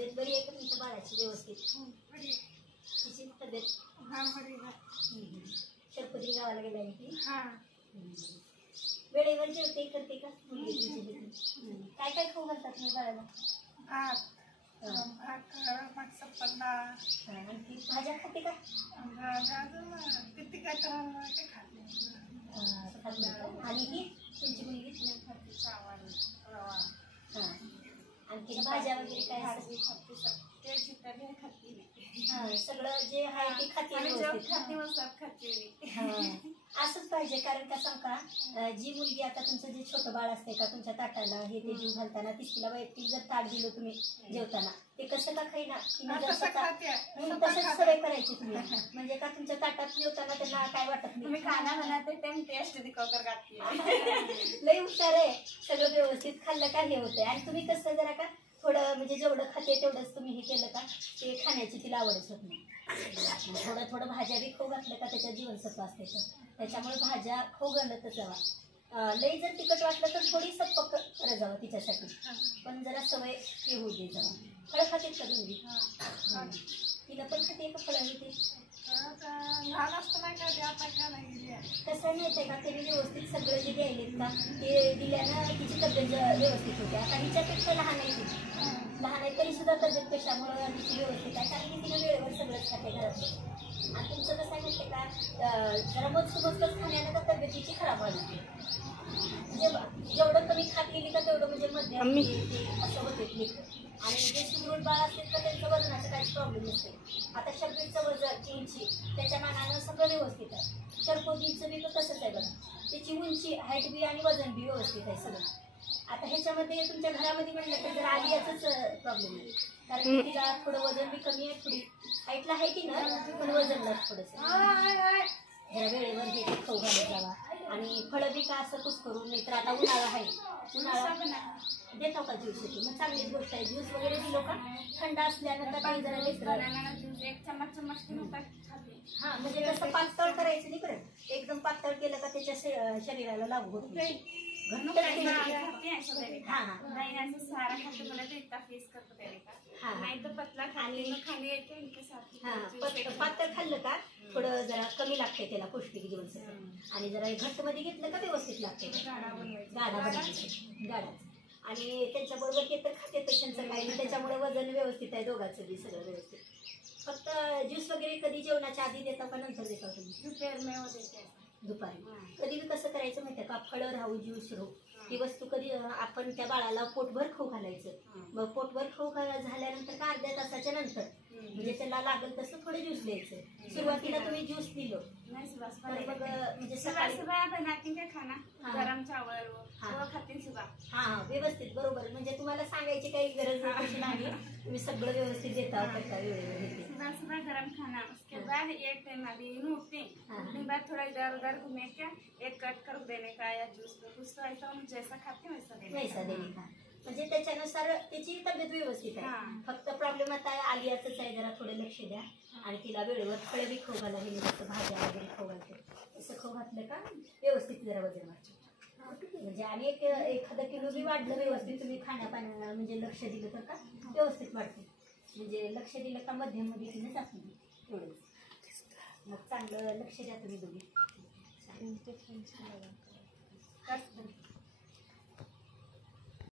तब्येत बरी आहे का तुमच्या बाळाची व्यवस्थित? तिची तब्येत शरपती गावाला गेला आहे की वेळेवर जेवते करते का मुलगी तुमची? काय काय खाऊ घालतात तुम्ही बाळाला? आणखी भाज्या खाते का? आणि ही तुमची मुलगी आणखी भाज्या वगैरे काय सगळं जे आहे ते खाते असंच पाहिजे. कारण का सांग का जी मुलगी आता तुमचं जे छोटं बाळ असते का तुमच्या ताटाला हे ते जीव घालताना तिला वैयक्तिक जर ताट दिलं तुम्ही जेवताना ते कसं का खाईना तसंच सवय करायची तुम्ही. म्हणजे का तुमच्या ताटात जेवताना त्यांना काय वाटत नाही लई हुशार आहे सगळं व्यवस्थित खाल्लं का हे होतंय. आणि तुम्ही कसं जरा का थोडं म्हणजे जेवढं खाते तेवढंच तुम्ही हे केलं का ते खाण्याची तिला आवडच होत नाही. थोडं थोडं भाज्या बी खाऊ घातलं का त्याच्यात जीवनसत्व असते त्याच्यामुळे भाज्या खाऊ घालतच जावा. लई जर तिखट वाटलं तर थोडी सपक जावं तिच्यासाठी पण जरा सवय हे होऊ दे जावा. फळं खाते का तुम्ही? तिला पण खाते का फळं हे ते? कसं माहिती का त्यांनी व्यवस्थित सगळं जे द्यायलेत का ते दिल्यानं तिची तब्येत व्यवस्थित होते. आता हिच्यापेक्षा लहान आहे ती लहान आहे तरी सुद्धा तब्येत कशामुळे तिची व्यवस्थित आहे कारण की तिने वेळेवर सगळंच खाते घरातलं. आणि तुमचं कसं आहे माहिती का जरा मोजकंच खाण्यानं तर तब्येतीची खराब व्हायला जेवढं कमी खात गेली का तेवढं म्हणजे मध्यम असं होते. आणि जे सुदृढ बाळ असते तर त्यांचं वजनाचं काहीच प्रॉब्लेम नसते. आता शब्दीचं वजन इंची त्याच्या मानानं सगळं व्यवस्थित आहे. शरपोजींचं बी तर तसंच आहे बघा त्याची उंची हाईट बी आणि वजन बी व्यवस्थित आहे सगळं. आता ह्याच्यामध्ये तुमच्या घरामध्ये म्हणलं तर जर आलियाचाच प्रॉब्लेम आहे कारण तिला थोडं वजन बी कमी आहे थोडी हाईटला आहे की ना पण वजनला थोडंसं जरा वेळेवर हे खाऊ घालत जावा. आणि फळं बी का असं कुसकरून नाही तर आता उन्हाळा आहे उन्हाळा देतो का ज्यूस येतो मग चांगलीच गोष्ट आहे. ज्यूस वगैरे दिलो का थंड असल्यानंतर काही जरा लेकरं हा म्हणजे कसं पातळ करायचं नाही बरं एकदम पातळ केलं का त्याच्या शरीराला लागू होत नाही. पातळ खाल्लं का थोडं जरा कमी लागते त्याला पौष्टिक जीवनसत्व आणि जरा घट्ट मध्ये घेतलं का व्यवस्थित लागते गाढा. आणि त्यांच्याबरोबर ते तर खाते त्यांचं काही त्याच्यामुळे वजन व्यवस्थित आहे दोघांचं बी सगळं व्यवस्थित. फक्त ज्यूस वगैरे कधी जेवणाच्या आधी देता का नंतर देता तुम्ही? दुपारी. कधी बी कसं करायचं माहिती आहे का फळं राहू ज्यूस राहू ही वस्तू कधी आपण त्या बाळाला पोटभर खाऊ घालायचं. मग पोटभर खाऊ झाल्यानंतर का अर्ध्या तासाच्या नंतर म्हणजे त्याला लागेल तसं थोडं ज्यूस द्यायचं. सुरुवातीला तुम्ही ज्यूस दिलं तर मग म्हणजे सकाळी हा व्यवस्थित बरोबर म्हणजे तुम्हाला सांगायची काही गरज नाही तुम्ही सगळं व्यवस्थित देता करता वेळेवर गरम खाना उसके बाद एक टाइम अभी उठते उठने बाद थोड़ा इधर उधर घूमे क्या एक कट कर देने का या जूस में कुछ तो ऐसा हम जैसा खाते हैं वैसा देने का म्हणजे त्याच्यानुसार त्याची तब्येत व्यवस्थित आहे. फक्त प्रॉब्लेम आता आलियाचंच आहे जरा थोडं लक्ष द्या आणि तिला वेळेवर फळं बी खाऊ घाला हे भाज्या वगैरे खाऊ घालते असं खाऊ घातलं का व्यवस्थित जरा वजन वाढतं म्हणजे आणि एखादा किलो बी वाढलं व्यवस्थित तुम्ही खाण्यापाण्याला म्हणजे लक्ष दिलं तर का व्यवस्थित वाढते. म्हणजे लक्ष दिलं का मध्यम मध्ये तिने जात नाही एवढंच. मग चांगलं लक्ष द्या तुम्ही दोघी.